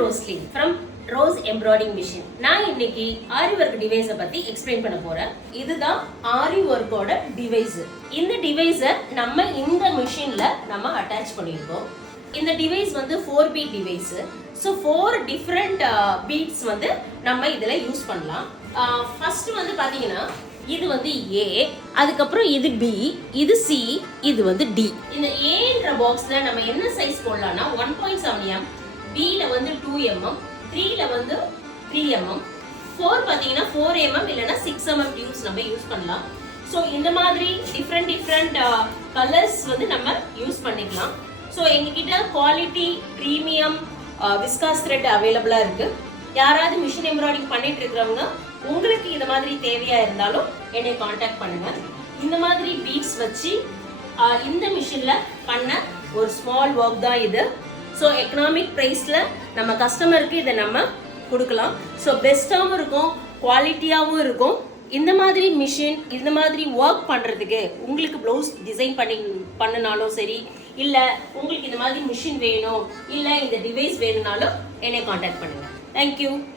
Roslyn from Rose Embroidering Machine. நான் இன்னைக்கு ஆரி work டிவைஸை பத்தி எக்ஸ்பிளைன் பண்ண போறேன். இதுதான் ஆரி ஒர்க்கோட டிவைஸ். இந்த டிவைஸை நம்ம இந்த மிஷின்ல நம்ம அட்டாச் பண்ணியிருக்கோம். இந்த டிவைஸ் வந்து 4 beat device. So 4 different beats வந்து நம்ம இதில் யூஸ் பண்ணலாம். ஃபர்ஸ்ட் வந்து பார்த்தீங்கன்னா இது வந்து ஏ, அதுக்கப்புறம் இது பி, இது சி, இது வந்து டி. இந்த ஏன்ற பாக்ஸ்ல நம்ம என்ன சைஸ் போடலாம்னா 1.7 mm, பில வந்து 2 mm, 3ல வந்து 3 mm, 4 பார்த்தீங்கன்னா 4 mm இல்லைன்னா 6 mm டியூப்ஸ் நம்ம யூஸ் பண்ணலாம். ஸோ இந்த மாதிரி டிஃப்ரெண்ட் கலர்ஸ் வந்து நம்ம யூஸ் பண்ணிக்கலாம். ஸோ எங்ககிட்ட குவாலிட்டி ப்ரீமியம் விஸ்காஸ் த்ரெட் அவைலபிளா இருக்கு. யாராவது மிஷின் எம்ப்ராய்டிங் பண்ணிட்டு இருக்கிறவங்க உங்களுக்கு இந்த மாதிரி தேவையா இருந்தாலும் என்னை காண்டாக்ட் பண்ணுங்க. இந்த மாதிரி பீட்ஸ் வச்சு இந்த மிஷின்ல பண்ண ஒரு ஸ்மால் ஒர்க் தான் இது. ஸோ எக்கனாமிக் ப்ரைஸ்ல நம்ம கஸ்டமருக்கு இதை நம்ம கொடுக்கலாம். ஸோ பெஸ்ட்டாகவும் இருக்கும், குவாலிட்டியாகவும் இருக்கும். இந்த மாதிரி மிஷின் இந்த மாதிரி ஒர்க் பண்ணுறதுக்கு உங்களுக்கு ப்ளவுஸ் டிசைன் பண்ணினாலும் சரி, இல்லை உங்களுக்கு இந்த மாதிரி மிஷின் வேணும், இல்லை இந்த டிவைஸ் வேணும்னாலும் என்னை காண்டாக்ட் பண்ணுங்க. தேங்க்யூ.